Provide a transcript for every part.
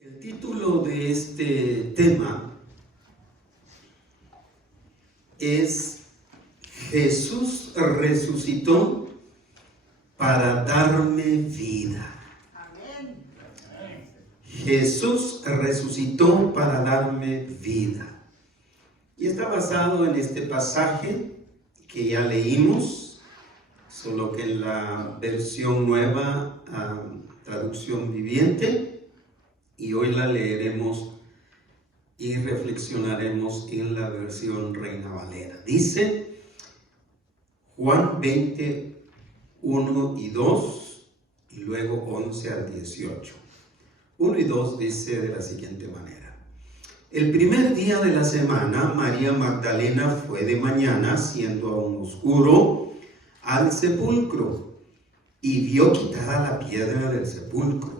El título de este tema es Jesús resucitó para darme vida. Amén. Jesús resucitó para darme vida. Y está basado en este pasaje que ya leímos, solo que en la versión nueva, traducción viviente. Y hoy la leeremos y reflexionaremos en la versión Reina Valera. Dice Juan 20, 1 y 2, y luego 11 al 18. 1 y 2 dice de la siguiente manera. El primer día de la semana, María Magdalena fue de mañana, siendo aún oscuro, al sepulcro, y vio quitada la piedra del sepulcro.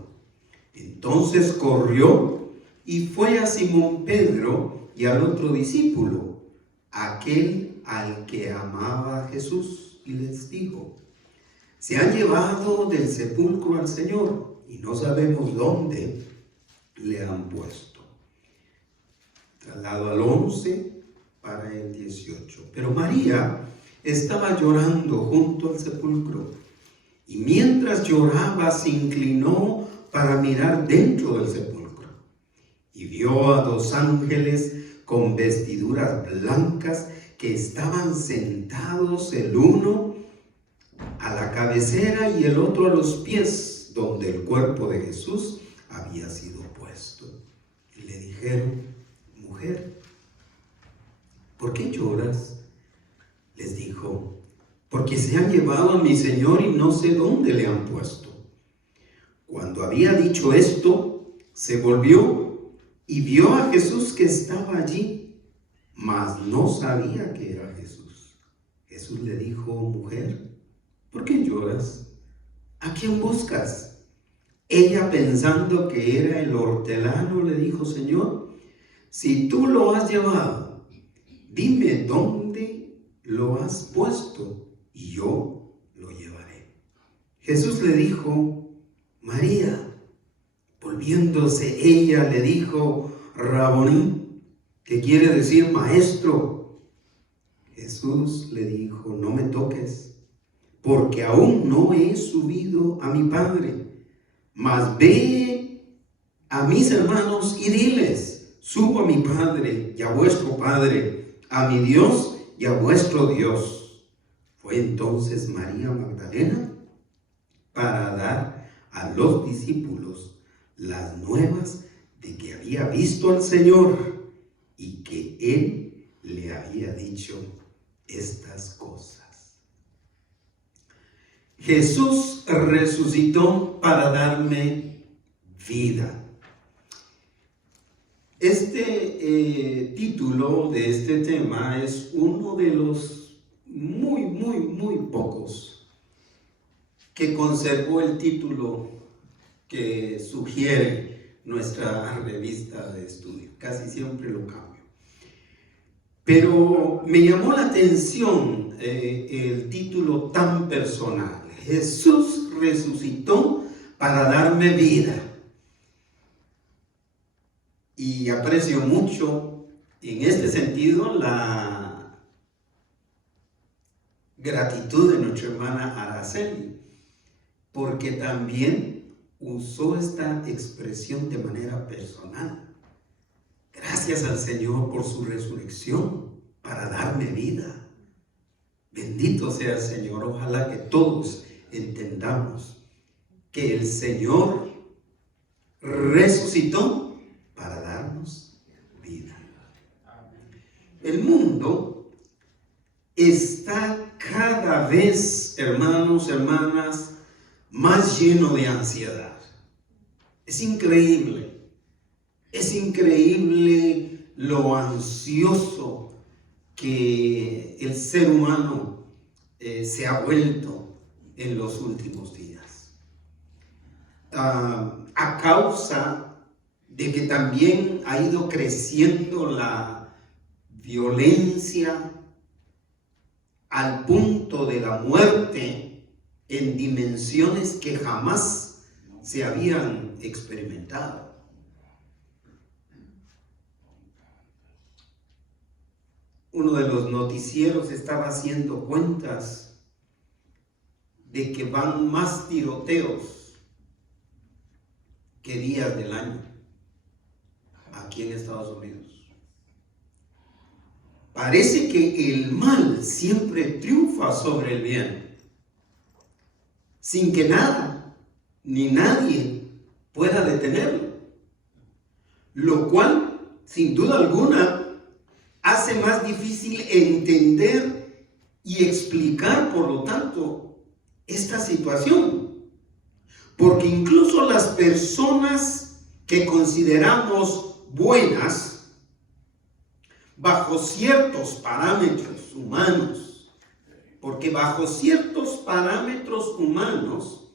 Entonces corrió y fue a Simón Pedro y al otro discípulo, aquel al que amaba Jesús, y les dijo: se han llevado del sepulcro al Señor y no sabemos dónde le han puesto. Traslado al 11 para el 18. Pero María estaba llorando junto al sepulcro, y mientras lloraba se inclinó para mirar dentro del sepulcro, y vio a dos ángeles con vestiduras blancas que estaban sentados, el uno a la cabecera y el otro a los pies, donde el cuerpo de Jesús había sido puesto. Y le dijeron: mujer, ¿por qué lloras? Les dijo: porque se han llevado a mi Señor y no sé dónde le han puesto. Cuando había dicho esto, se volvió y vio a Jesús que estaba allí, mas no sabía que era Jesús. Jesús le dijo: mujer, ¿por qué lloras? ¿A quién buscas? Ella, pensando que era el hortelano, le dijo: Señor, si tú lo has llevado, dime dónde lo has puesto y yo lo llevaré. Jesús le dijo: María. Volviéndose ella le dijo: Raboní, que quiere decir maestro. Jesús le dijo: no me toques, porque aún no he subido a mi Padre, mas ve a mis hermanos y diles: subo a mi Padre y a vuestro Padre, a mi Dios y a vuestro Dios. Fue entonces María Magdalena para dar a los discípulos las nuevas de que había visto al Señor y que Él le había dicho estas cosas. Jesús resucitó para darme vida. Este título de este tema es uno de los muy pocos que conservó el título que sugiere nuestra revista de estudio. Casi siempre lo cambio. Pero me llamó la atención el título tan personal. Jesús resucitó para darme vida. Y aprecio mucho en este sentido la gratitud de nuestra hermana Araceli, porque también usó esta expresión de manera personal. Gracias al Señor por su resurrección para darme vida. Bendito sea el Señor. Ojalá que todos entendamos que el Señor resucitó para darnos vida. El mundo está cada vez, hermanos, hermanas, más lleno de ansiedad. Es increíble lo ansioso que el ser humano se ha vuelto en los últimos días. A causa de que también ha ido creciendo la violencia al punto de la muerte en dimensiones que jamás se habían experimentado. uno de los noticieros estaba haciendo cuentas de que van más tiroteos que días del año aquí en Estados Unidos. Parece que el mal siempre triunfa sobre el bien, sin que nada ni nadie pueda detenerlo, lo cual, sin duda alguna, hace más difícil entender y explicar, por lo tanto, esta situación. Porque incluso las personas que consideramos buenas, bajo ciertos parámetros humanos, porque bajo ciertos parámetros humanos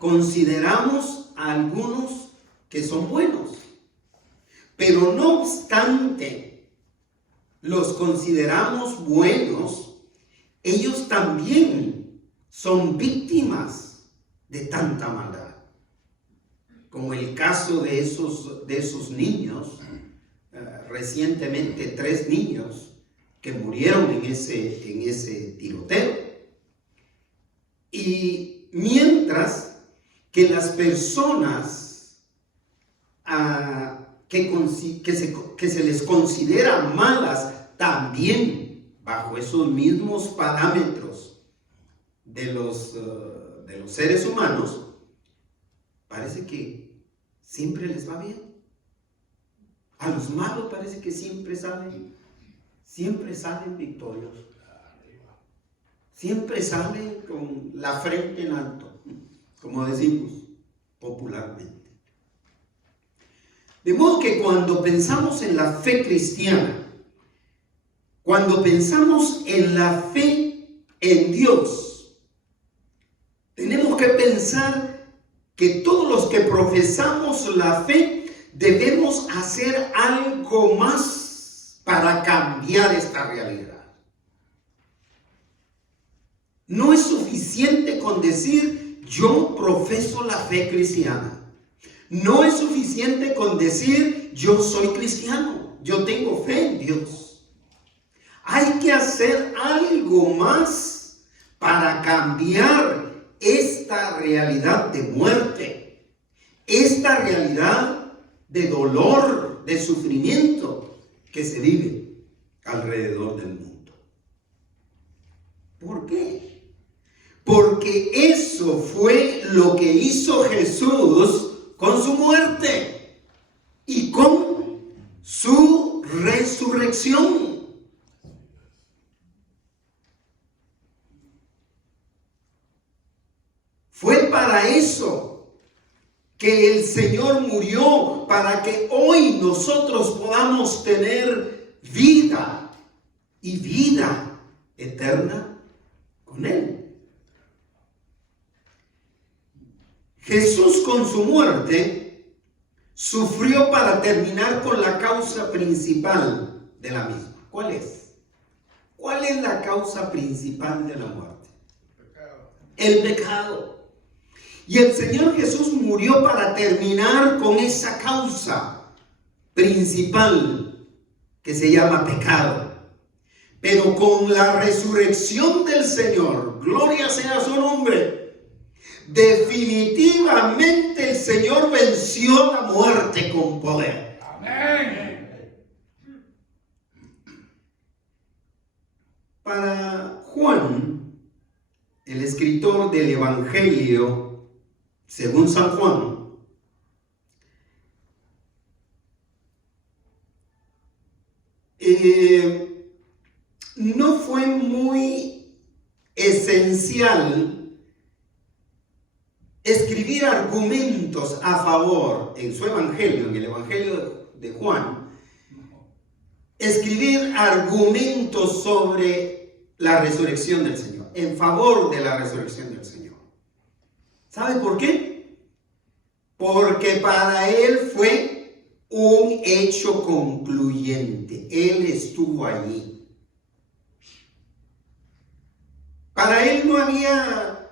consideramos a algunos que son buenos, pero no obstante los consideramos buenos, ellos también son víctimas de tanta maldad, como el caso de esos niños. Recientemente 3 niños que murieron en ese tiroteo. Y mientras que las personas que se les considera malas también bajo esos mismos parámetros de los seres humanos, parece que siempre les va bien. A los malos parece que siempre salen victoriosos. Siempre salen con la frente en alto, como decimos popularmente. De modo que cuando pensamos en la fe cristiana, cuando pensamos en la fe en Dios, tenemos que pensar que todos los que profesamos la fe debemos hacer algo más para cambiar esta realidad. No es suficiente con decir yo profeso la fe cristiana. No es suficiente con decir yo soy cristiano, yo tengo fe en Dios. Hay que hacer algo más para cambiar esta realidad de muerte, esta realidad de dolor, de sufrimiento que se vive alrededor del mundo. ¿Por qué? Porque eso fue lo que hizo Jesús con su muerte y con su resurrección. Fue para eso que el Señor murió, para que hoy nosotros podamos tener vida y vida eterna con Él. Jesús con su muerte sufrió para terminar con la causa principal de la misma. ¿Cuál es? ¿Cuál es la causa principal de la muerte? El pecado. Y el Señor Jesús murió para terminar con esa causa principal que se llama pecado. Pero con la resurrección del Señor, gloria sea su nombre, definitivamente el Señor venció la muerte con poder. Amén. Para Juan, el escritor del Evangelio según San Juan, no fue muy esencial escribir argumentos a favor en su evangelio, en el evangelio de Juan, escribir argumentos sobre la resurrección del Señor, en favor de la resurrección del Señor. ¿Sabe por qué? Porque para él fue un hecho concluyente. Él estuvo allí. Para él no había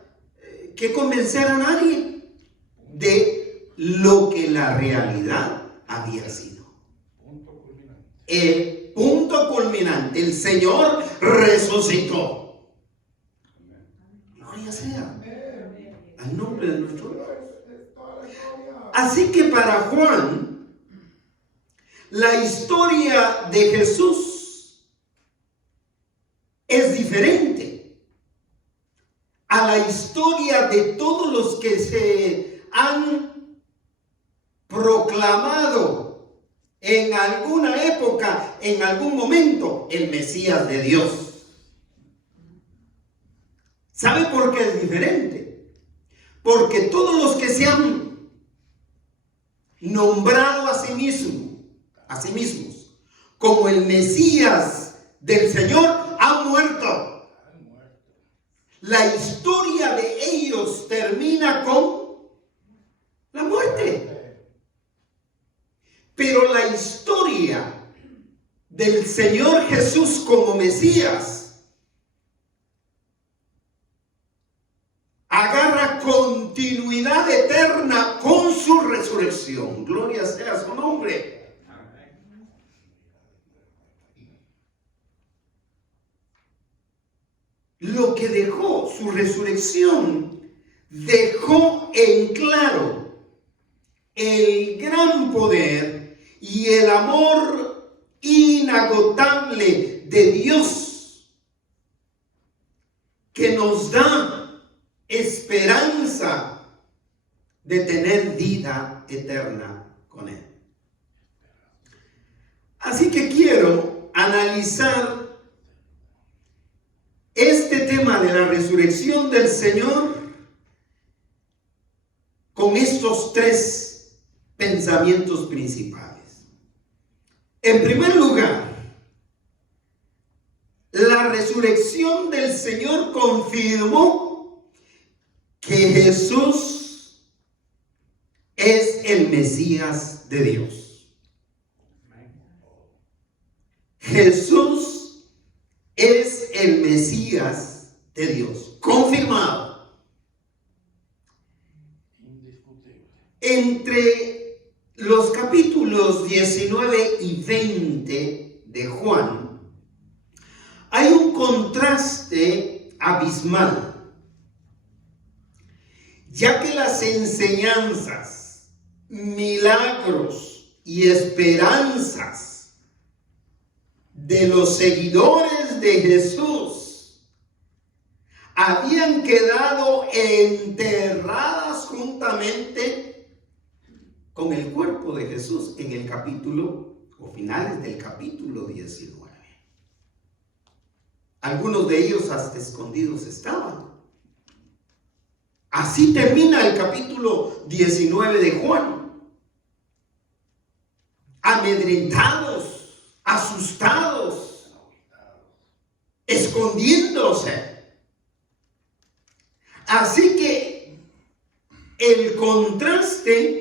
que convencer a nadie de lo que la realidad había sido. Punto culminante. El Señor resucitó. Gloria sea al nombre de nuestro Dios. Así que para Juan, la historia de Jesús es diferente a la historia de todos los que se han proclamado en alguna época, en algún momento, el Mesías de Dios. ¿Sabe por qué es diferente? Porque todos los que se han nombrado a sí mismos como el Mesías del Señor han muerto. La historia de ellos termina con la muerte. Pero la historia del Señor Jesús como Mesías agarra continuidad eterna con su resurrección. Gloria sea su nombre. Lo que dejó su resurrección, dejó en claro el gran poder y el amor inagotable de Dios, que nos da esperanza de tener vida eterna con Él. Así que quiero analizar este tema de la resurrección del Señor con estos tres pensamientos principales. En primer lugar, la resurrección del Señor confirmó que Jesús es el Mesías de Dios. Jesús es el Mesías de Dios. Confirmado. Entre los capítulos 19 y 20 de Juan hay un contraste abismal, ya que las enseñanzas, milagros y esperanzas de los seguidores de Jesús habían quedado enterradas juntamente con el cuerpo de Jesús en el capítulo o finales del capítulo 19. Algunos de ellos hasta escondidos estaban. Así termina el capítulo 19 de Juan. Amedrentados, asustados, escondiéndose. Así que el contraste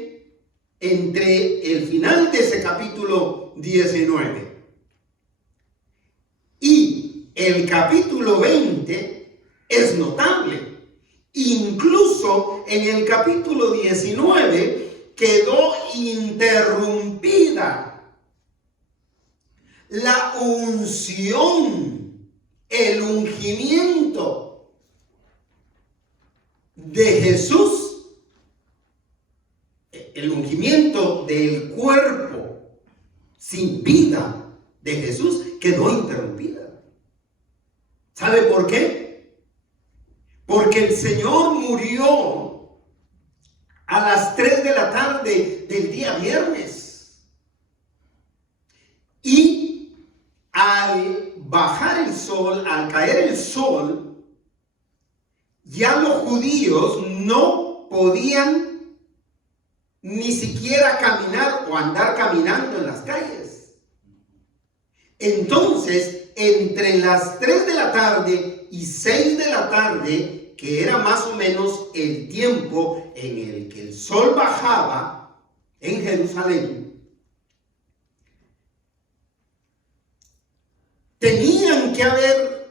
entre el final de ese capítulo 19 y el capítulo 20 es notable. Incluso en el capítulo 19 quedó interrumpida la unción, el ungimiento de Jesús, el ungimiento del cuerpo sin vida de Jesús quedó interrumpida. ¿Sabe por qué? Porque el Señor murió a las 3 de la tarde del día viernes. Y al bajar el sol, al caer el sol, ya los judíos no podían ni siquiera caminar o andar caminando en las calles. Entonces, entre las 3 de la tarde y 6 de la tarde, que era más o menos el tiempo en el que el sol bajaba en Jerusalén, tenían que haber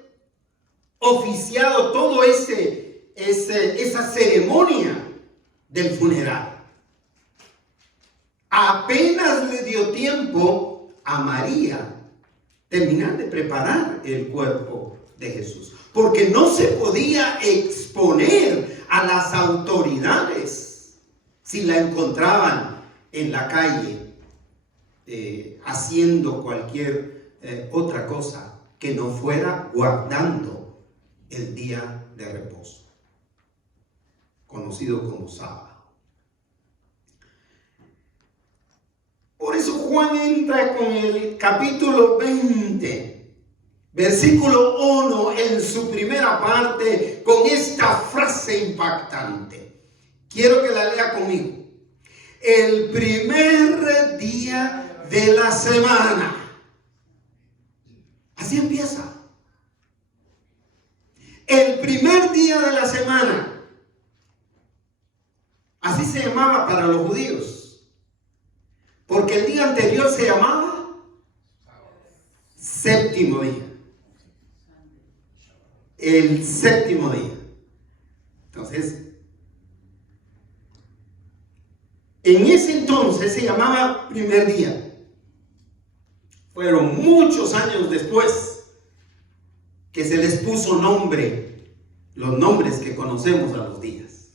oficiado todo esa ceremonia del funeral. Apenas le dio tiempo a María terminar de preparar el cuerpo de Jesús, porque no se podía exponer a las autoridades si la encontraban en la calle haciendo cualquier otra cosa que no fuera guardando el día de reposo, conocido como sábado. Por eso Juan entra con el capítulo 20, versículo 1, en su primera parte, con esta frase impactante. Quiero que la lea conmigo. El primer día de la semana. Así empieza. El primer día de la semana. Así se llamaba para los judíos. Porque el día anterior se llamaba séptimo día. El séptimo día. Entonces, en ese entonces se llamaba primer día. Fueron muchos años después que se les puso nombre, los nombres que conocemos a los días.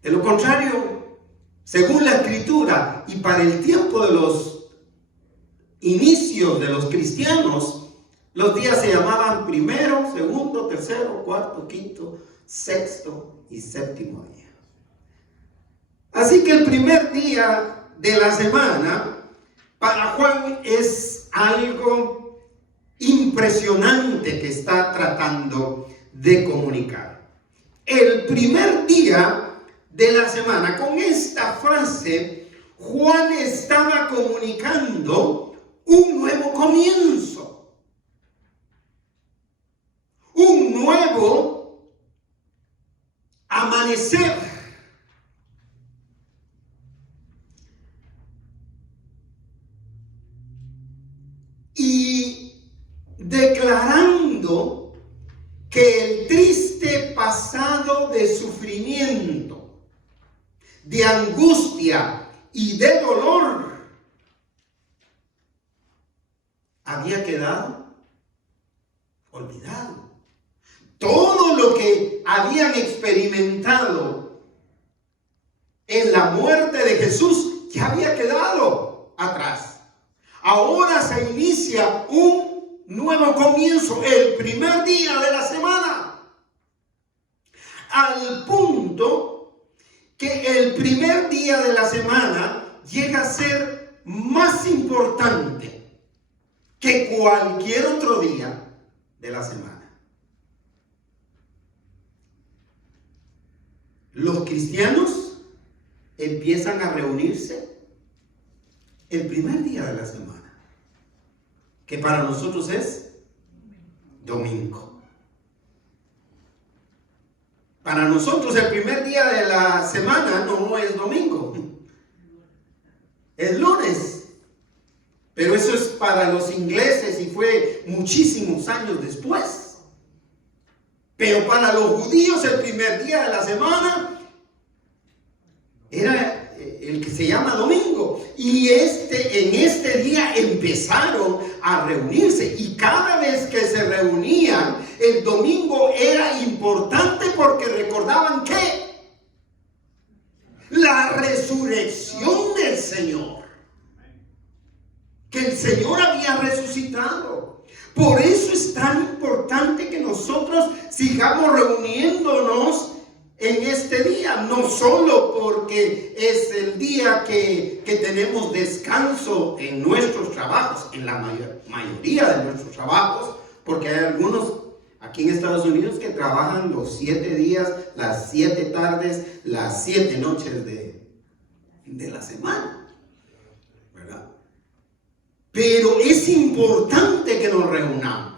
De lo contrario, según la Escritura y para el tiempo de los inicios de los cristianos, los días se llamaban primero, segundo, tercero, cuarto, quinto, sexto y séptimo día. Así que el primer día de la semana para Juan es algo impresionante que está tratando de comunicar. El primer día de la semana, con esta frase, Juan estaba comunicando un nuevo comienzo, un nuevo amanecer. Y declarando que el triste pasado de sufrimiento, de angustia y de dolor había quedado olvidado. Todo lo que habían experimentado en la muerte de Jesús ya había quedado atrás. Ahora se inicia un nuevo comienzo, el primer día de la semana, al punto que el primer día de la semana llega a ser más importante que cualquier otro día de la semana. Los cristianos empiezan a reunirse el primer día de la semana, que para nosotros es domingo. Para nosotros el primer día de la semana no es domingo, es lunes. Pero eso es para los ingleses y fue muchísimos años después. Pero para los judíos el primer día de la semana era el que se llama domingo. Y en este día empezaron a reunirse. Y cada vez que se reunían, el domingo era importante porque recordaban que la resurrección del Señor, que el Señor había resucitado. Por eso es tan importante que nosotros sigamos reuniéndonos en este día, no solo porque es el día que tenemos descanso en nuestros trabajos, en la mayoría de nuestros trabajos, porque hay algunos aquí en Estados Unidos que trabajan los 7 días, las 7 tardes, las 7 noches de la semana, ¿verdad? Pero es importante que nos reunamos.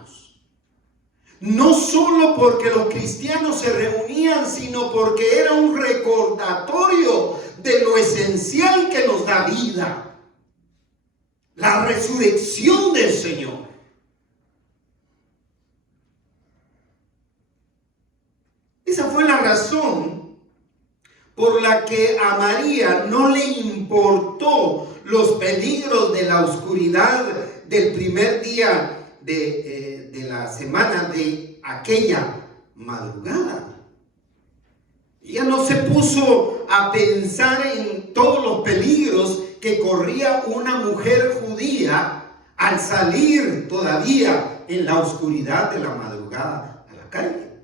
No solo porque los cristianos se reunían, sino porque era un recordatorio de lo esencial que nos da vida. La resurrección del Señor. Esa fue la razón por la que a María no le importó los peligros de la oscuridad del primer día de la semana de aquella madrugada. Ella no se puso a pensar en todos los peligros que corría una mujer judía al salir todavía en la oscuridad de la madrugada a la calle.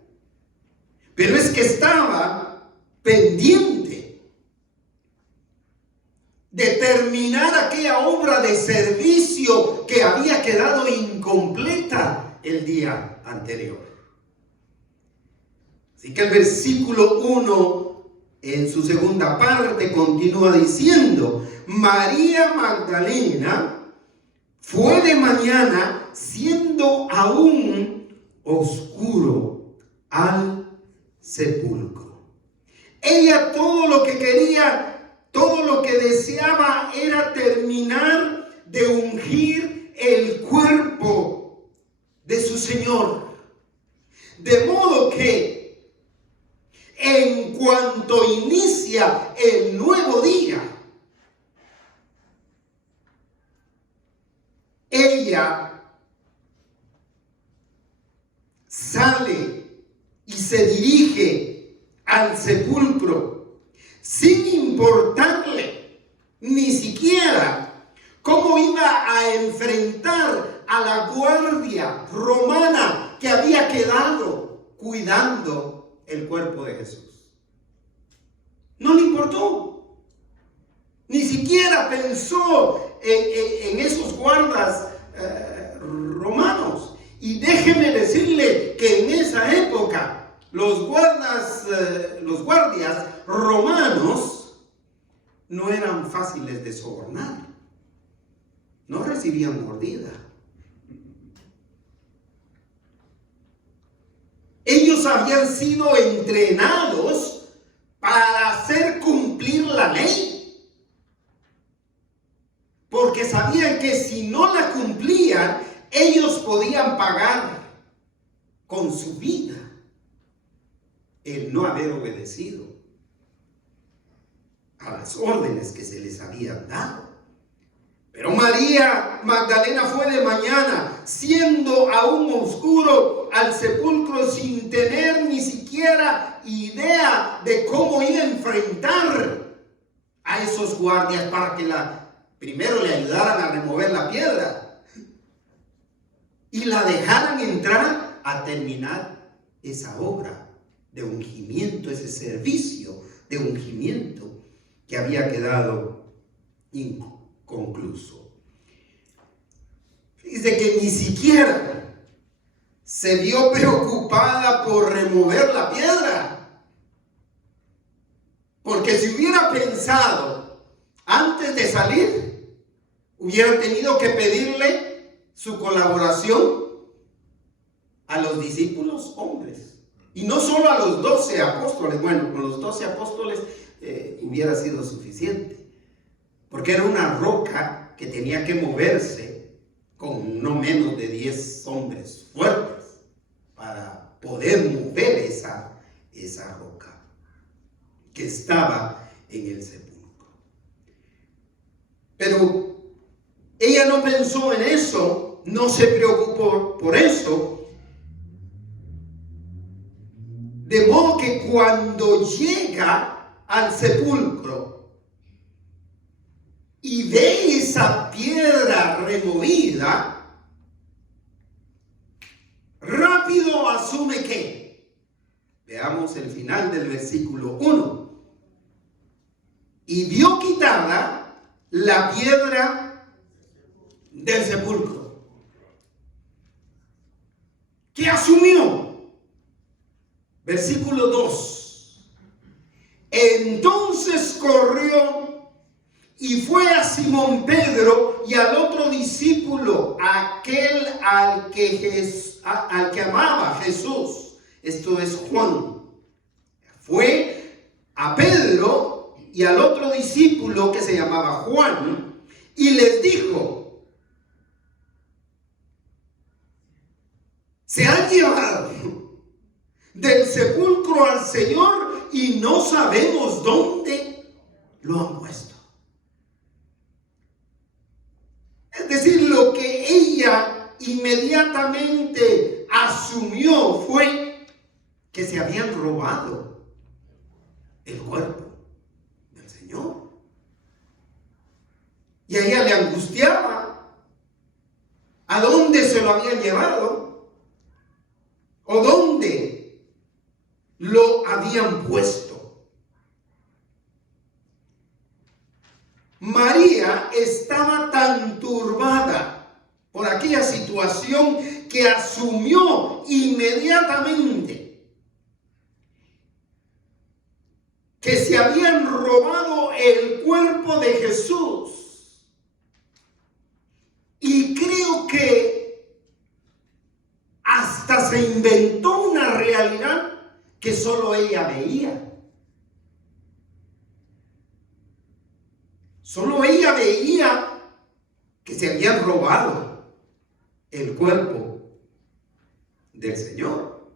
Pero es que estaba pendiente de terminar aquella obra de servicio que había quedado incompleta el día anterior. Así que el versículo 1, en su segunda parte, continúa diciendo: María Magdalena fue de mañana, siendo aún oscuro, al sepulcro. Ella todo lo que quería, todo lo que deseaba era terminar de ungir el cuerpo de su Señor. De modo que en cuanto inicia el nuevo día, ella sale y se dirige al sepulcro sin importarle ni siquiera cómo iba a enfrentar a la guardia romana que había quedado cuidando el cuerpo de Jesús. No le importó. Ni siquiera pensó en esos guardas romanos. Y déjeme decirle que en esa época los guardias romanos no eran fáciles de sobornar. No recibían mordida. Ellos habían sido entrenados para hacer cumplir la ley, porque sabían que si no la cumplían, ellos podían pagar con su vida el no haber obedecido a las órdenes que se les habían dado. Pero María Magdalena fue de mañana, siendo aún oscuro, al sepulcro sin tener ni siquiera idea de cómo iba a enfrentar a esos guardias para que primero le ayudaran a remover la piedra y la dejaran entrar a terminar esa obra de ungimiento, ese servicio de ungimiento que había quedado inconcluso. Dice que ni siquiera se vio preocupada por remover la piedra, porque si hubiera pensado antes de salir, hubiera tenido que pedirle su colaboración a los discípulos hombres, y no solo a los 12 apóstoles. Bueno, con los 12 apóstoles hubiera sido suficiente, porque era una roca que tenía que moverse con no menos de 10 hombres fuertes para poder mover esa roca que estaba en el sepulcro. Pero ella no pensó en eso, no se preocupó por eso, de modo que cuando llega al sepulcro y ve esa piedra removida, rápido asume que, veamos el final del versículo 1, y vio quitada la piedra del sepulcro. ¿Qué asumió? Versículo 2. Entonces corrió y fue a Simón Pedro y al otro discípulo, aquel al que amaba Jesús, esto es Juan. Fue a Pedro y al otro discípulo que se llamaba Juan y les dijo: se han llevado del sepulcro al Señor y no sabemos dónde lo han puesto. Es decir, lo que ella inmediatamente asumió fue que se habían robado el cuerpo del Señor. Y a ella le angustiaba a dónde se lo habían llevado o dónde lo habían puesto. María estaba tan turbada por aquella situación que asumió inmediatamente que se habían robado el cuerpo de Jesús. Y creo que hasta se inventó una realidad que solo ella veía. Solo ella veía que se habían robado el cuerpo del Señor.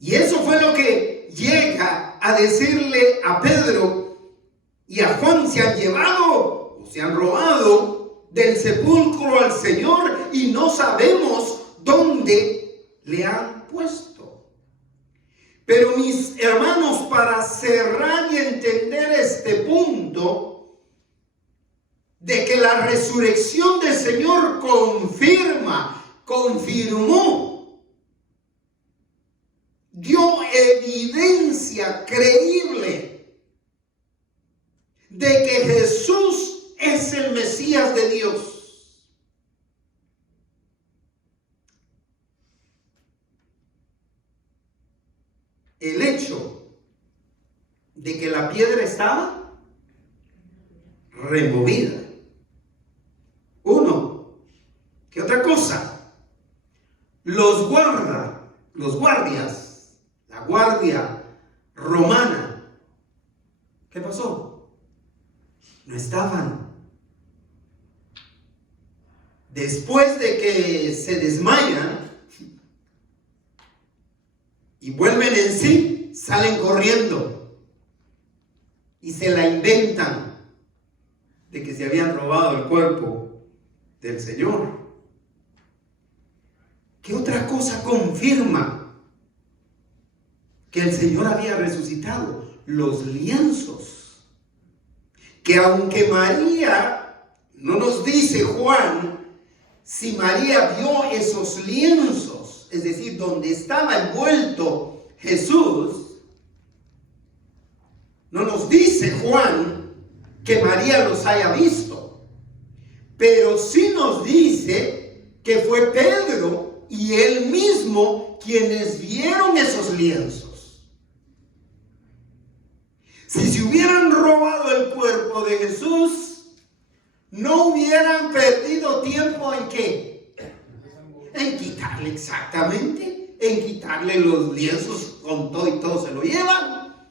Y eso fue lo que llega a decirle a Pedro y a Juan: se han llevado o se han robado del sepulcro al Señor y no sabemos dónde le han puesto. Pero mis hermanos, para cerrar y entender este punto de que la resurrección del Señor confirmó, dio evidencia creíble de que Jesús es el Mesías de Dios. El hecho de que la piedra estaba removida. ¿Qué otra cosa? Los guardias, la guardia romana, ¿qué pasó? No estaban. Después de que se desmayan y vuelven en sí, salen corriendo y se la inventan de que se habían robado el cuerpo del Señor. ¿Qué otra cosa confirma que el Señor había resucitado? Los lienzos. Que aunque María, no nos dice Juan si María vio esos lienzos, es decir, donde estaba envuelto Jesús, no nos dice Juan que María los haya visto, pero sí nos dice que fue Pedro y él mismo quienes vieron esos lienzos. Si se hubieran robado el cuerpo de Jesús, no hubieran perdido tiempo en ¿qué? En quitarle, exactamente, en quitarle los lienzos con todo y todo se lo llevan.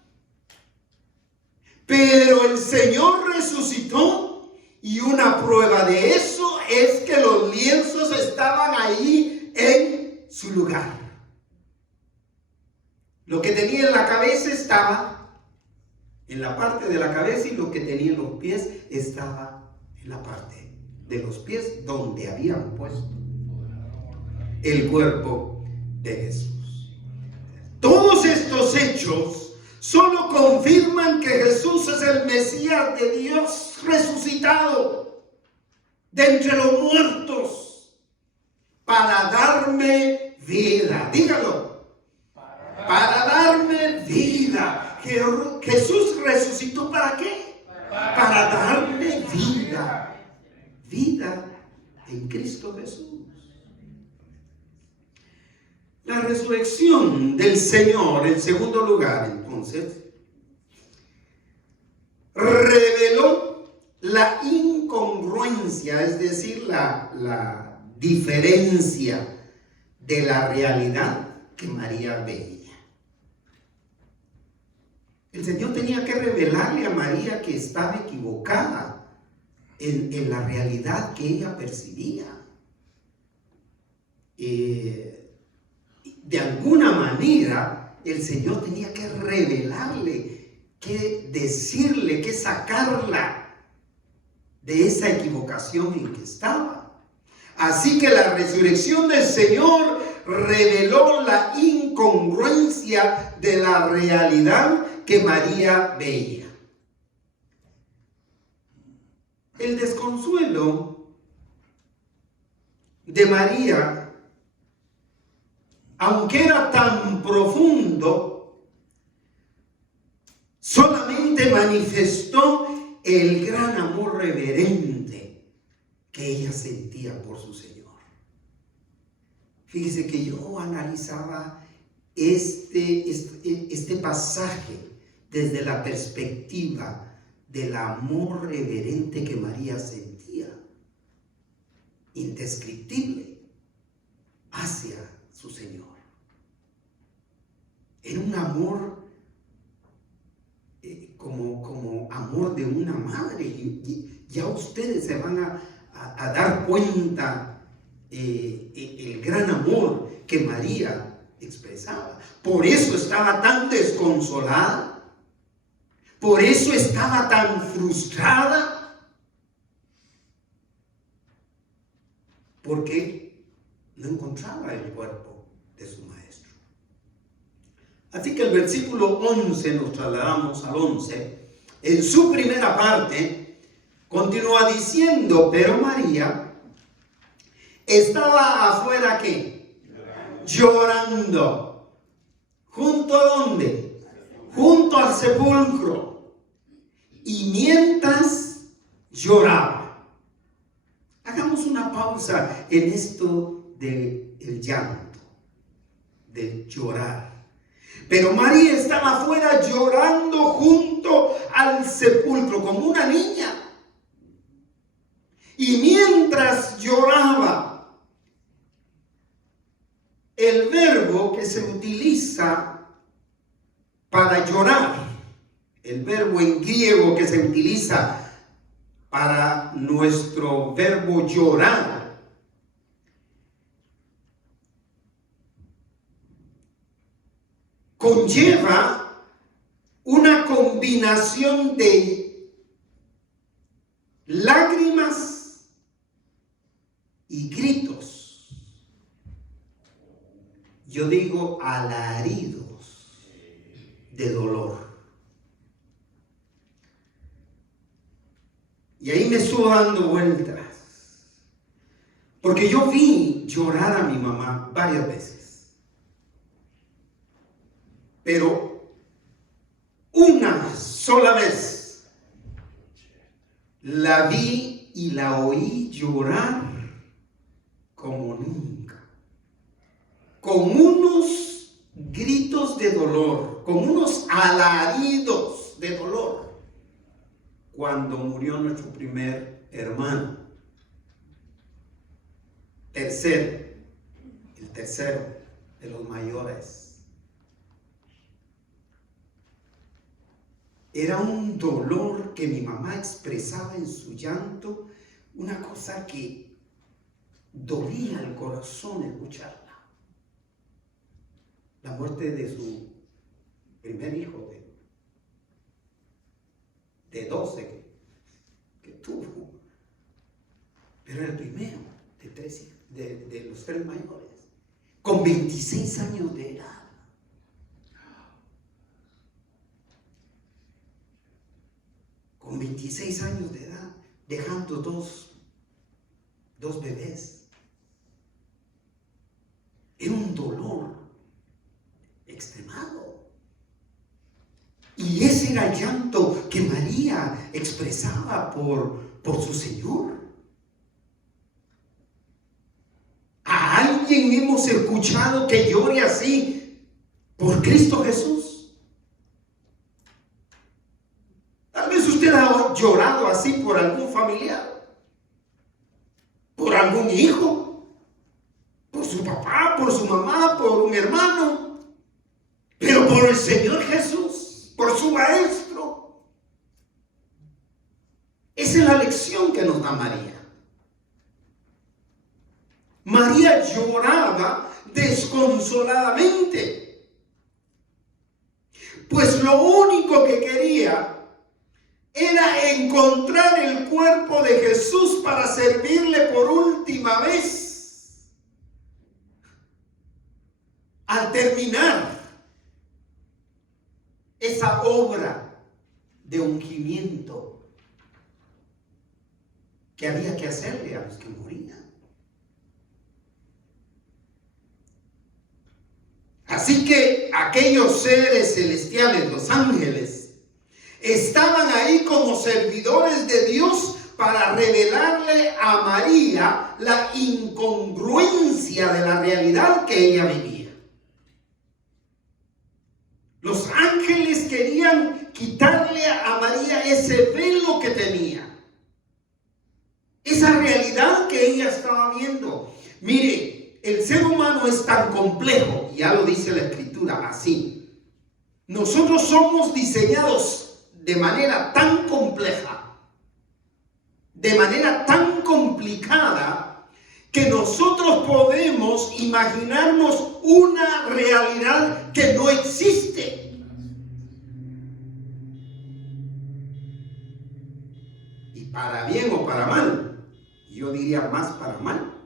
Pero el Señor resucitó y una prueba de eso es que los lienzos estaban ahí en su lugar. Lo que tenía en la cabeza estaba en la parte de la cabeza y lo que tenía en los pies estaba en la parte de los pies donde habían puesto el cuerpo de Jesús. Todos estos hechos solo confirman que Jesús es el Mesías de Dios resucitado de entre los muertos para darme vida. Dígalo. Para darme vida. Jesús resucitó ¿para qué? Para darme vida. Vida en Cristo Jesús. La resurrección del Señor, en segundo lugar, entonces, reveló la incongruencia, es decir, la diferencia de la realidad que María veía. El Señor tenía que revelarle a María que estaba equivocada en la realidad que ella percibía. De alguna manera, el Señor tenía que revelarle, que decirle, que sacarla de esa equivocación en que estaba. Así que la resurrección del Señor reveló la incongruencia de la realidad que María veía. El desconsuelo de María, aunque era tan profundo, solamente manifestó el gran amor reverente que ella sentía por su Señor. Fíjese que yo analizaba este pasaje desde la perspectiva del amor reverente que María sentía, indescriptible, hacia su Señor. Era un amor como amor de una madre, y ya ustedes se van a dar cuenta el gran amor que María expresaba. Por eso estaba tan desconsolada. Por eso estaba tan frustrada, porque no encontraba el cuerpo de su maestro. Así que el versículo 11, nos trasladamos al 11, en su primera parte, continúa diciendo, pero María estaba afuera, ¿qué? Llorando. ¿Junto a dónde? Junto al sepulcro. Y mientras lloraba. Hagamos una pausa en esto del llanto, del llorar. Pero María estaba afuera llorando junto al sepulcro como una niña. Y mientras lloraba, el verbo que se utiliza para llorar, el verbo en griego que se utiliza para nuestro verbo llorar, conlleva una combinación de lágrimas y gritos. Yo digo alaridos de dolor. Y ahí me estuvo dando vueltas, porque yo vi llorar a mi mamá varias veces, pero una sola vez la vi y la oí llorar como nunca, con unos gritos de dolor, con unos alaridos de dolor, cuando murió nuestro primer hermano, el tercero de los mayores. Era un dolor que mi mamá expresaba en su llanto, una cosa que dolía el corazón escucharla. La muerte de su primer hijo, de 12 que tuvo, pero era el primero de los tres mayores, con 26 años de edad. Con 26 años de edad, dejando dos bebés. Era un dolor extremado. Y ese era el llanto que María expresaba por su Señor. ¿A alguien hemos escuchado que llore así por Cristo Jesús? Tal vez usted ha llorado así por algún familiar, por algún hijo, por su papá, por su mamá, por un hermano, pero por el Señor Jesús, por su maestro. Esa es la lección que nos da María. María lloraba desconsoladamente, pues lo único que quería era encontrar el cuerpo de Jesús para servirle por última vez. sufrimiento que había que hacerle a los que morían. Así que aquellos seres celestiales, los ángeles, estaban ahí como servidores de Dios para revelarle a María la incongruencia de la realidad que ella vivía. Los ángeles querían quitarle a María ese velo que tenía, esa realidad que ella estaba viendo. Mire, el ser humano es tan complejo, ya lo dice la Escritura así. Nosotros somos diseñados de manera tan compleja, de manera tan complicada, que nosotros podemos imaginarnos una realidad que no existe. Y para bien o para mal, yo diría más para mal,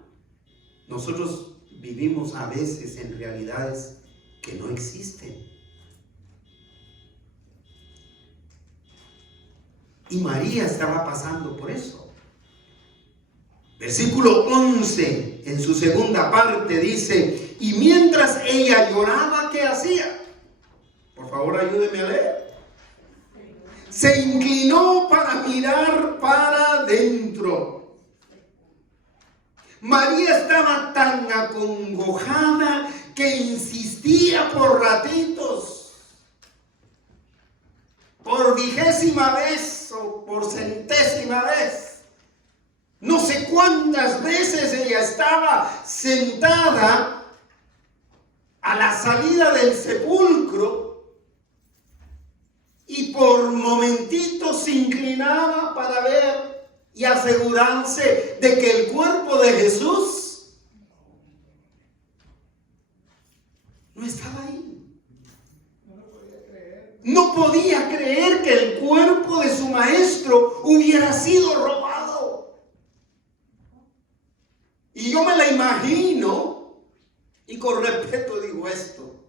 nosotros vivimos a veces en realidades que no existen. Y María estaba pasando por eso. Versículo 11, en su segunda parte, dice: y mientras ella lloraba, ¿qué hacía? Por favor, ayúdeme a leer. Se inclinó para mirar para adentro. María estaba tan acongojada que insistía por ratitos, por 20ª vez o por 100ª vez. No sé cuántas veces ella estaba sentada a la salida del sepulcro y por momentitos se inclinaba para ver y asegurarse de que el cuerpo de Jesús no estaba ahí. No podía creer que el cuerpo de su maestro hubiera sido robado. Y yo me la imagino, y con respeto digo esto: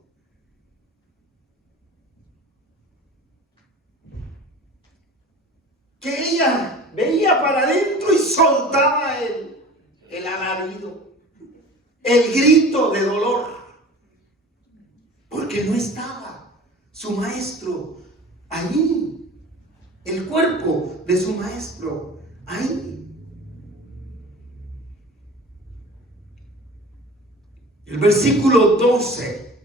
que ella veía para adentro y soltaba el alarido, el grito de dolor, porque no estaba su maestro allí, el cuerpo de su maestro ahí. El versículo 12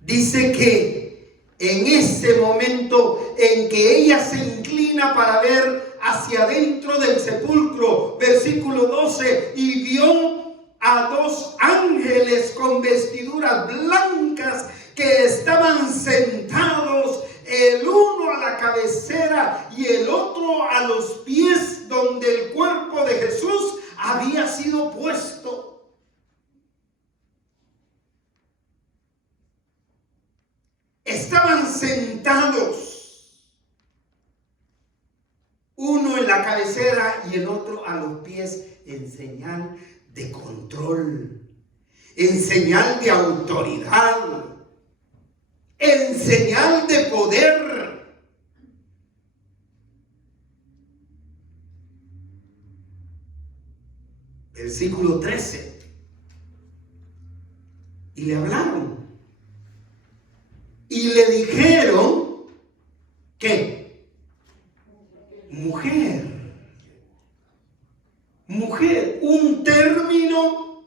dice que en ese momento en que ella se inclina para ver hacia adentro del sepulcro, versículo 12, y vio a 2 ángeles con vestiduras blancas que estaban sentados, el uno a la cabecera y el otro a los pies donde el cuerpo de Jesús había sido puesto. Estaban sentados, uno en la cabecera y el otro a los pies, en señal de control, en señal de autoridad, en señal de poder. Versículo 13. Y le hablaron. Y le dijeron, ¿qué? Mujer. Mujer, un término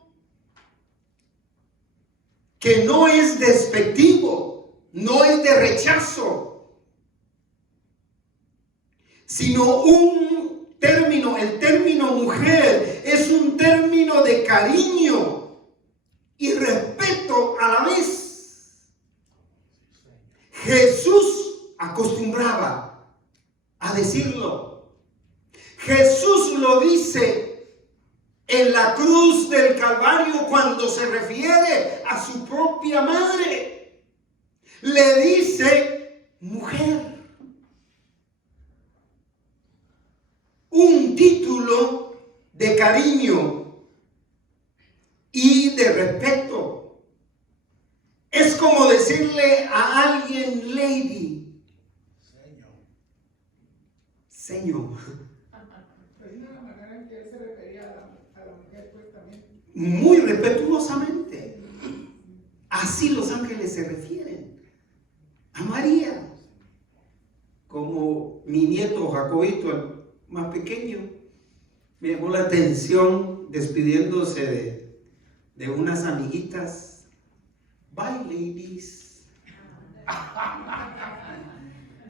que no es despectivo, no es de rechazo, sino un término, el término mujer es un término de cariño y respeto a la vez. Jesús acostumbraba a decirlo. Jesús lo dice en la cruz del Calvario cuando se refiere a su propia madre. Le dice mujer. Un título de cariño y de respeto. Es como decirle a alguien lady. Señor. Pues de la manera en que él se refería a la mujer, pues también. Muy respetuosamente. Así los ángeles se refieren a María. Como mi nieto Jacobito, el más pequeño, me llamó la atención despidiéndose de unas amiguitas. Bye, ladies.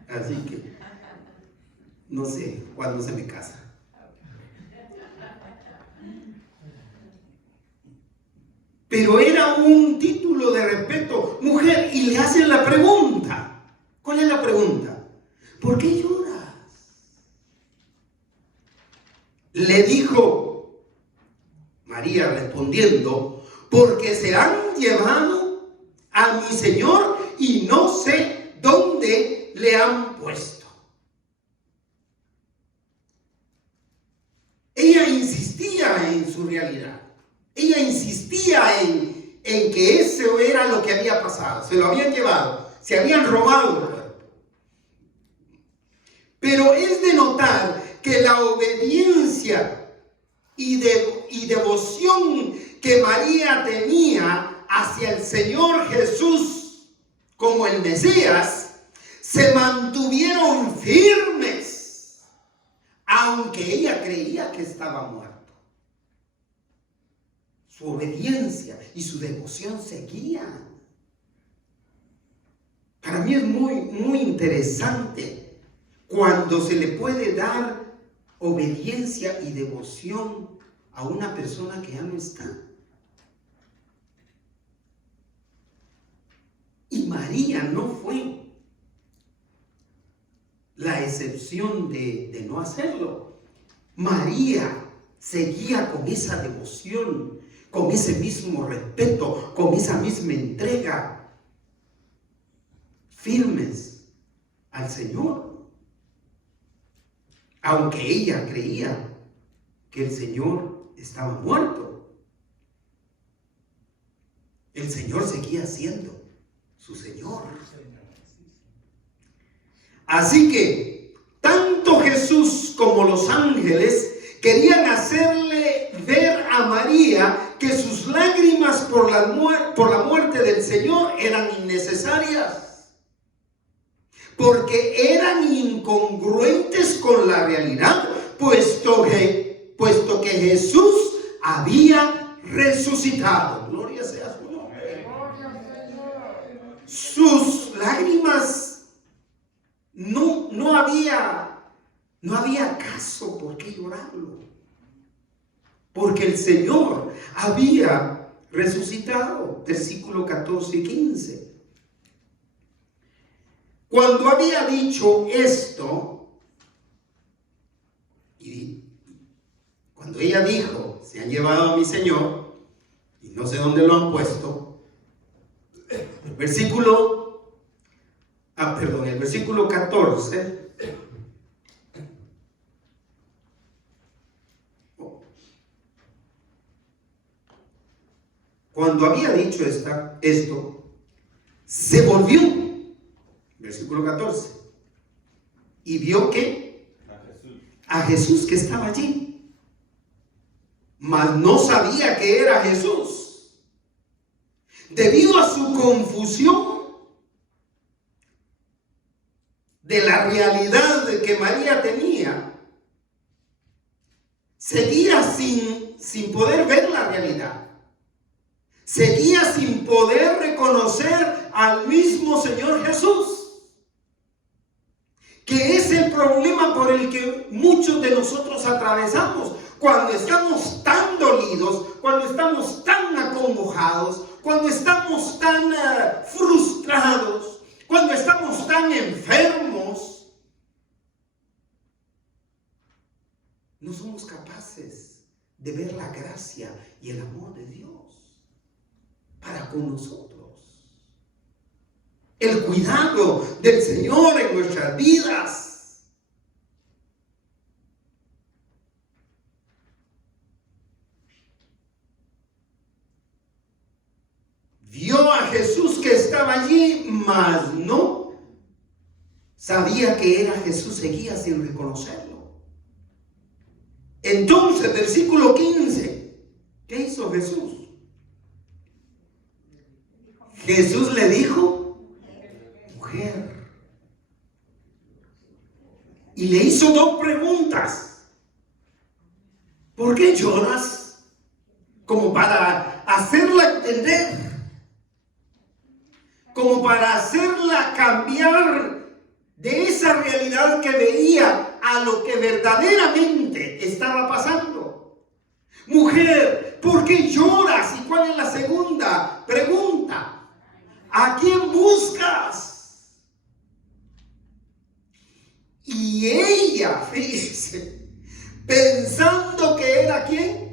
Así que no sé cuándo se me casa. Pero era un título de respeto, mujer, y le hacen la pregunta. ¿Cuál es la pregunta? ¿Por qué lloras? Le dijo María respondiendo, porque se han llevado a mi Señor y no sé dónde le han puesto. Ella insistía en su realidad. Ella insistía en que eso era lo que había pasado. Se lo habían llevado, se habían robado el cuerpo. Pero es de notar que la obediencia y devoción que María tenía hacia el Señor Jesús como el Mesías, se mantuvieron firmes, aunque ella creía que estaba muerto. Su obediencia y su devoción seguían. Para mí es muy interesante cuando se le puede dar obediencia y devoción a una persona que ya no está. Y María no fue la excepción de no hacerlo. María seguía con esa devoción, con ese mismo respeto, con esa misma entrega, firmes al Señor. Aunque ella creía que el Señor estaba muerto, el Señor seguía siendo su Señor. Así que tanto Jesús como los ángeles querían hacerle ver a María que sus lágrimas por la muerte del Señor eran innecesarias, porque eran incongruentes con la realidad, puesto que Jesús había resucitado. Gloria sea su nombre. Sus lágrimas no había caso por qué llorarlo, porque el Señor había resucitado. Versículo 14 y 15. Cuando había dicho esto, y cuando ella dijo, se han llevado a mi Señor y no sé dónde lo han puesto, el versículo 14. Cuando había dicho esto, se volvió, versículo 14, y vio que a Jesús que estaba allí, mas no sabía que era Jesús. Debido a su confusión de la realidad que María tenía, seguía sin poder ver la realidad. Seguía sin poder reconocer al mismo Señor Jesús, que es el problema por el que muchos de nosotros atravesamos cuando estamos tan dolidos, cuando estamos tan acongojados, cuando estamos tan frustrados, cuando estamos tan enfermos. No somos capaces de ver la gracia y el amor de Dios para con nosotros, el cuidado del Señor en nuestras vidas. Vio a Jesús que estaba allí, mas no sabía que era Jesús, seguía sin reconocerlo. Entonces, versículo 15, ¿qué hizo Jesús? Jesús le dijo, mujer. Y le hizo dos preguntas. ¿Por qué lloras? Como para hacerla entender. Como para hacerla cambiar de esa realidad que veía a lo que verdaderamente estaba pasando. Mujer, ¿por qué lloras? ¿Y cuál es la segunda pregunta? ¿A quién buscas? Y ella, fíjese, pensando que era ¿quién?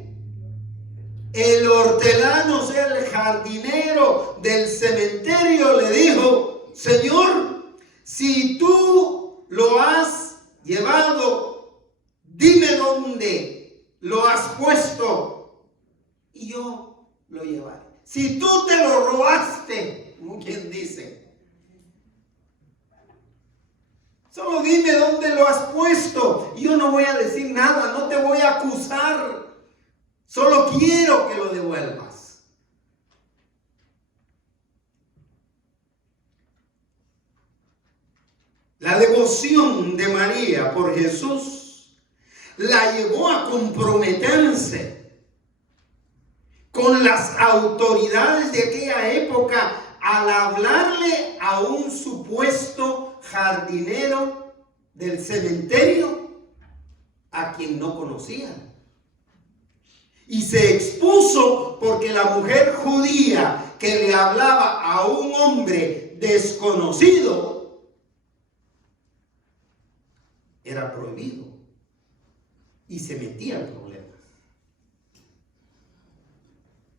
El hortelano, o sea, el jardinero del cementerio, le dijo, Señor, si tú lo has llevado, dime dónde lo has puesto y yo lo llevaré. Si tú te lo robaste, como quien dice, solo dime dónde lo has puesto. Yo no voy a decir nada, no te voy a acusar. Solo quiero que lo devuelvas. La devoción de María por Jesús la llevó a comprometerse con las autoridades de aquella época al hablarle a un supuesto jardinero del cementerio a quien no conocían. Y se expuso porque la mujer judía que le hablaba a un hombre desconocido era prohibido y se metía en problemas.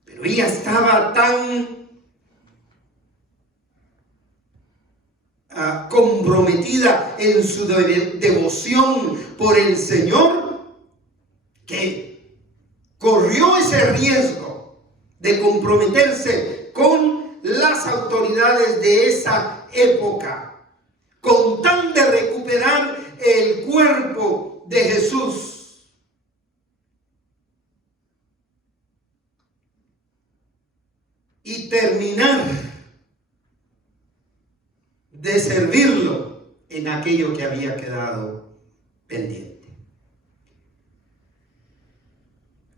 Pero ella estaba tan comprometida en su devoción por el Señor que corrió ese riesgo de comprometerse con las autoridades de esa época, con tal de recuperar el cuerpo de Jesús. Y terminar de servirlo en aquello que había quedado pendiente.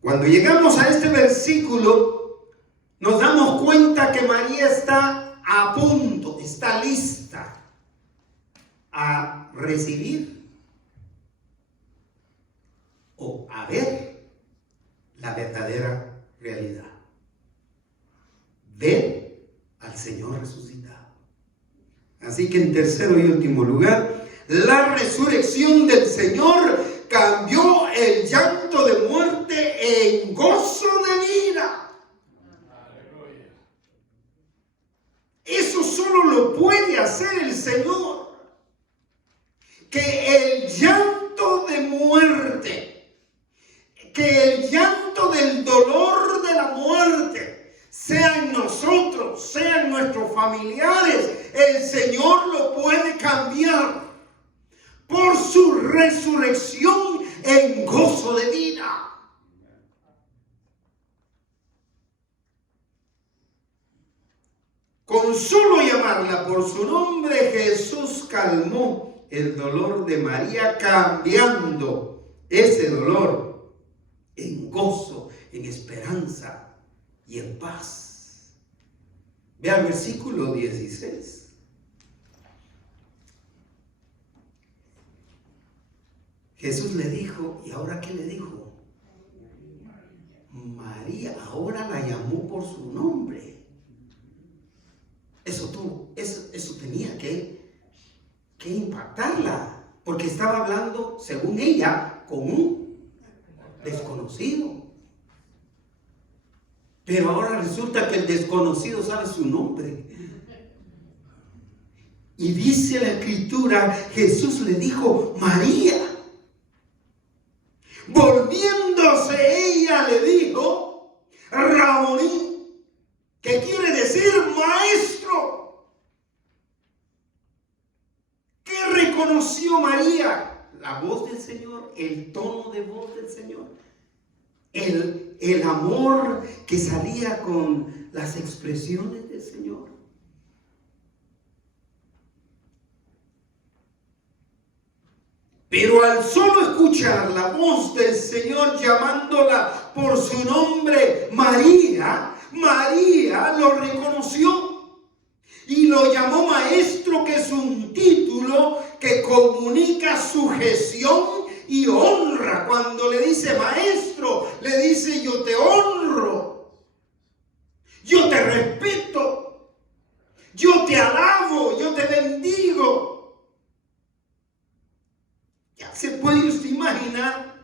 Cuando llegamos a este versículo, nos damos cuenta que María está a punto, está lista a recibir o a ver la verdadera realidad. Ver al Señor resucitado. Así que en tercero y último lugar, la resurrección del Señor cambió el llanto de muerte en gozo de vida. Eso solo lo puede hacer el Señor. Que el llanto de muerte, que el llanto del dolor de la muerte, sea en nosotros, sea en nuestros familiares, el Señor lo puede cambiar por su resurrección en gozo de vida. Con solo llamarla por su nombre, Jesús calmó el dolor de María, cambiando ese dolor en gozo, en esperanza y en paz. Vea el versículo 16. Jesús le dijo, ¿y ahora qué le dijo? María, ahora la llamó por su nombre. Eso tenía que impactarla, porque estaba hablando, según ella, con un desconocido. Pero ahora resulta que el desconocido sabe su nombre. Y dice la Escritura, Jesús le dijo, María. Volviéndose ella le dijo, Raboní, que quiere decir maestro. ¿Qué del Señor, el tono de voz del Señor, el amor que salía con las expresiones del Señor. Pero al solo escuchar la voz del Señor llamándola por su nombre, María lo reconoció y lo llamó maestro, que es un título que comunica sujeción y honra. Cuando le dice maestro, le dice: yo te honro, yo te respeto, yo te alabo, yo te bendigo. Ya se puede usted imaginar,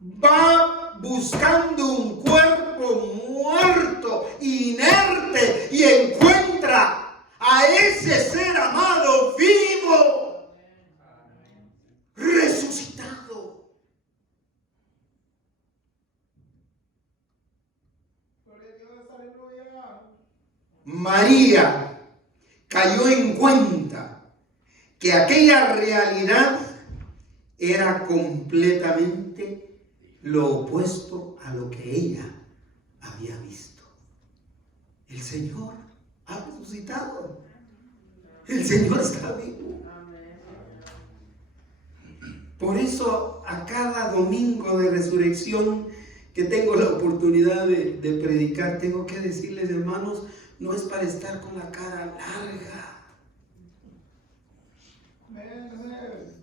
va buscando un cuerpo muerto, inerte, y encuentra a ese ser amado vivo, resucitado. María cayó en cuenta que aquella realidad era completamente lo opuesto a lo que ella había visto. El Señor ha resucitado. El Señor está vivo. Por eso, a cada domingo de resurrección que tengo la oportunidad de predicar, tengo que decirles, hermanos, no es para estar con la cara larga.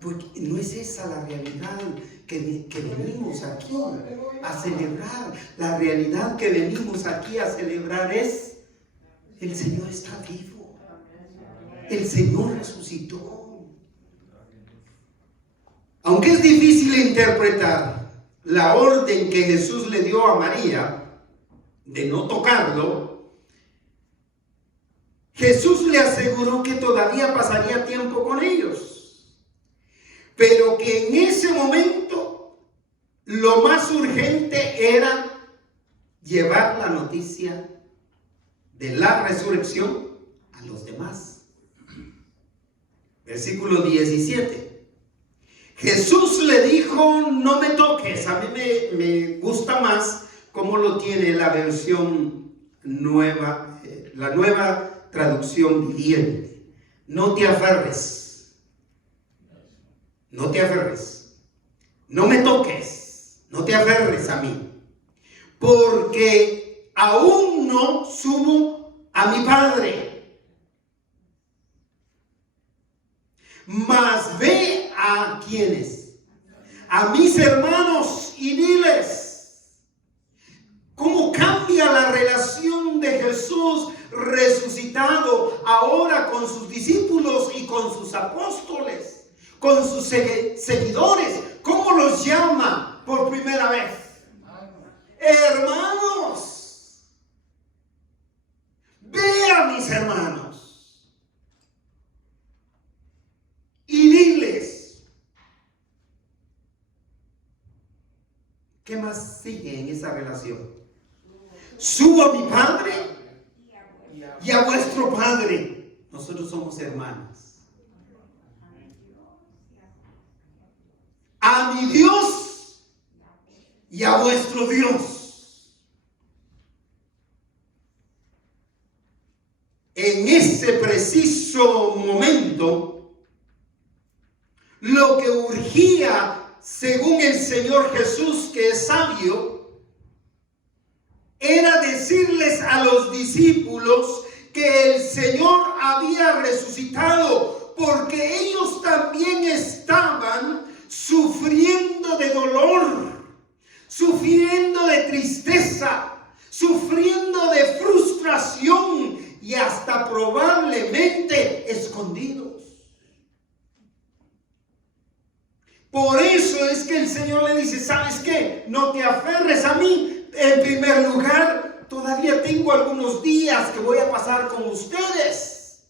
Porque no es esa la realidad que venimos aquí a celebrar. La realidad que venimos aquí a celebrar es: el Señor está vivo. El Señor resucitó. Aunque es difícil interpretar la orden que Jesús le dio a María de no tocarlo, Jesús le aseguró que todavía pasaría tiempo con ellos, pero que en ese momento lo más urgente era llevar la noticia de la resurrección a los demás. Versículo 17. Jesús le dijo: no me toques. A mí me gusta más cómo lo tiene la versión nueva, la nueva traducción viviente. No te aferres. No te aferres. No me toques. No te aferres a mí. Porque aún no subo a mi Padre. Mas ve a quienes, a mis hermanos, y diles. ¿Cómo cambia la relación de Jesús resucitado ahora con sus discípulos y con sus apóstoles, con sus seguidores? ¿Cómo los llama por primera vez? Hermanos. Ve a mis hermanos y diles. ¿Qué más sigue en esa relación? Subo a mi Padre y a vuestro Padre. Nosotros somos hermanos. A mi Dios y a vuestro Dios. En ese preciso momento, lo que urgía, según el Señor Jesús, que es sabio, era decirles a los discípulos que el Señor había resucitado, porque ellos también estaban sufriendo de dolor, sufriendo de tristeza, sufriendo de frustración y hasta probablemente escondidos. Por eso es que el Señor le dice: ¿sabes qué? No te aferres a mí. En primer lugar, todavía tengo algunos días que voy a pasar con ustedes.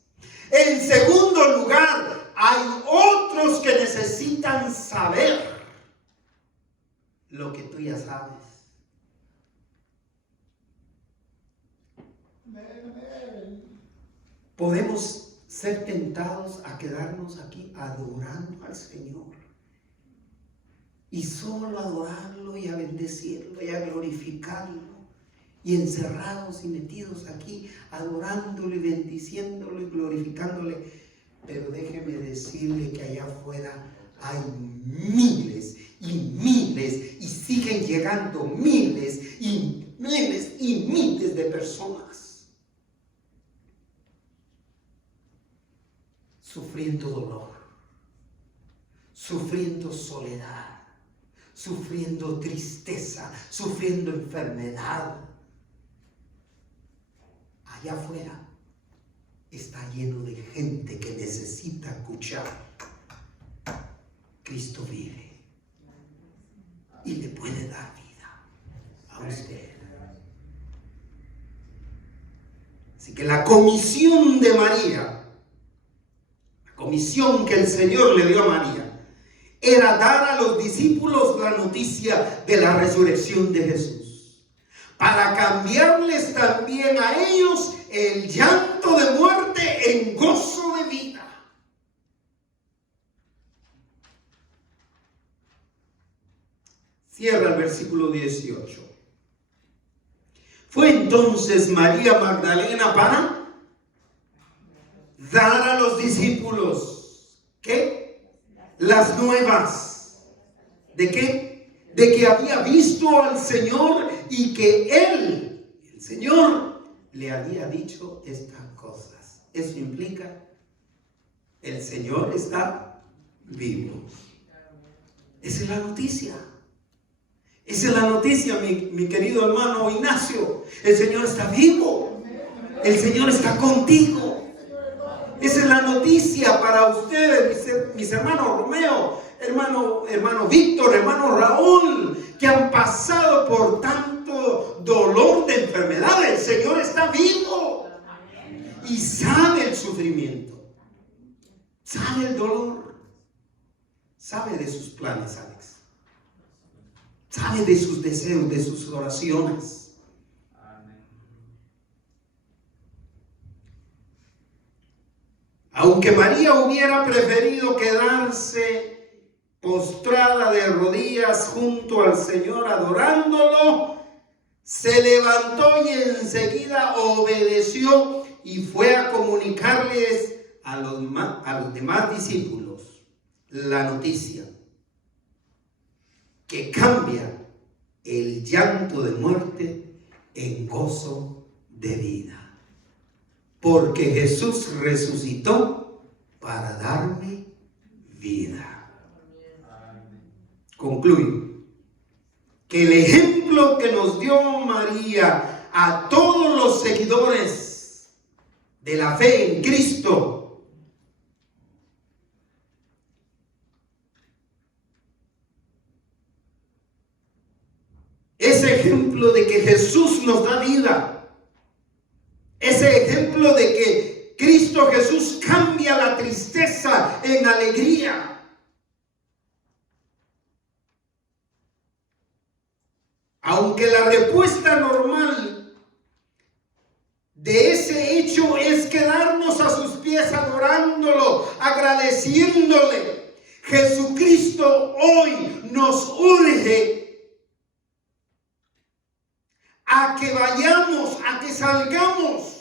En segundo lugar, hay otros que necesitan saber lo que tú ya sabes. Podemos ser tentados a quedarnos aquí adorando al Señor. Y solo adorarlo y a bendecirlo y a glorificarlo. Y encerrados y metidos aquí adorándolo y bendiciéndolo y glorificándole. Pero déjeme decirle que allá afuera hay miles y miles y siguen llegando miles y miles y miles de personas sufriendo dolor, sufriendo soledad, sufriendo tristeza, sufriendo enfermedad. Allá afuera está lleno de gente que necesita escuchar: Cristo vive y le puede dar vida a usted. Así que la comisión de María, la comisión que el Señor le dio a María, era dar a los discípulos la noticia de la resurrección de Jesús, para cambiarles también a ellos el llanto de muerte en gozo de vida. Cierra el versículo 18. Fue entonces María Magdalena para dar a los discípulos, ¿qué? Las nuevas. ¿De qué? De que había visto al Señor y que Él, el Señor, le había dicho estas cosas. Eso implica: el Señor está vivo. Esa es la noticia. Esa es la noticia, mi querido hermano Ignacio. El Señor está vivo. El Señor está contigo. Esa es la noticia para ustedes, mis hermanos Romeo, hermano Víctor, hermano Raúl, que han pasado por tanto dolor de enfermedad. El Señor está vivo y sabe el sufrimiento, sabe el dolor, sabe de sus planes, Alex. Sabe de sus deseos, de sus oraciones. Aunque María hubiera preferido quedarse postrada de rodillas junto al Señor adorándolo, se levantó y enseguida obedeció y fue a comunicarles a los demás discípulos la noticia que cambia el llanto de muerte en gozo de vida. Porque Jesús resucitó para darme vida. Concluyo que el ejemplo que nos dio María a todos los seguidores de la fe en Cristo ese ejemplo de que Jesús nos da vida, ese ejemplo de que Cristo Jesús cambia la tristeza en alegría. Aunque la respuesta normal de ese hecho es quedarnos a sus pies adorándolo, agradeciéndole, Jesucristo hoy nos urge a que vayamos, a que salgamos,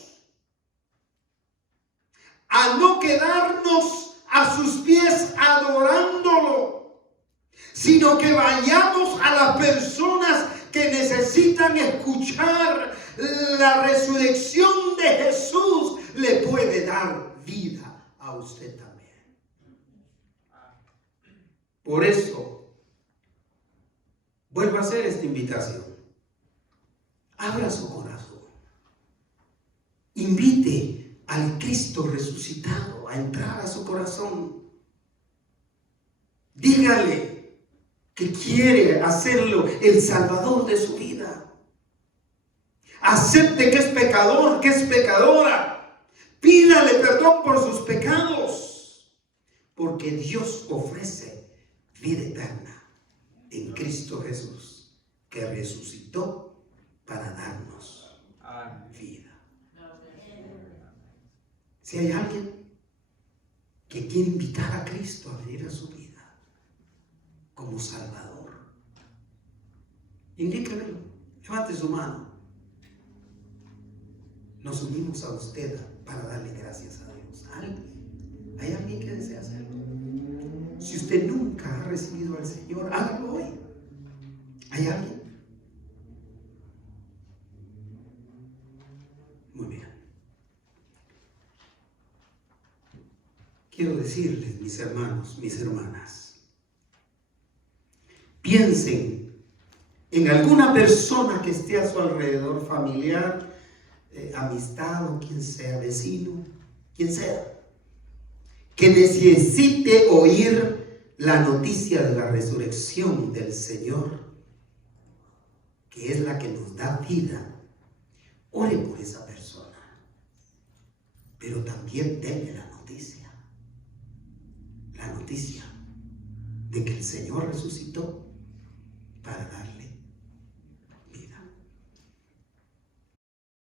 a no quedarnos a sus pies adorándolo, sino que vayamos a las personas que necesitan escuchar la resurrección de Jesús. Le puede dar vida a usted también. Por eso, vuelvo a hacer esta invitación. Abra su corazón. Invite al Cristo resucitado a entrar a su corazón. Dígale que quiere hacerlo el Salvador de su vida. Acepte que es pecador, que es pecadora. Pídale perdón por sus pecados. Porque Dios ofrece vida eterna en Cristo Jesús, que resucitó para darnos vida. Si hay alguien quiere invitar a Cristo a venir a su vida como Salvador, indíquemelo, levante su mano. Nos unimos a usted para darle gracias a Dios. ¿Hay alguien que desea hacerlo? Si usted nunca ha recibido al Señor, hágalo hoy. ¿Hay alguien? Muy bien. Quiero decirles, mis hermanos, mis hermanas, piensen en alguna persona que esté a su alrededor, familiar, amistad o quien sea, vecino, quien sea, que necesite oír la noticia de la resurrección del Señor, que es la que nos da vida. Ore por esa persona, pero también denle la noticia de que el Señor resucitó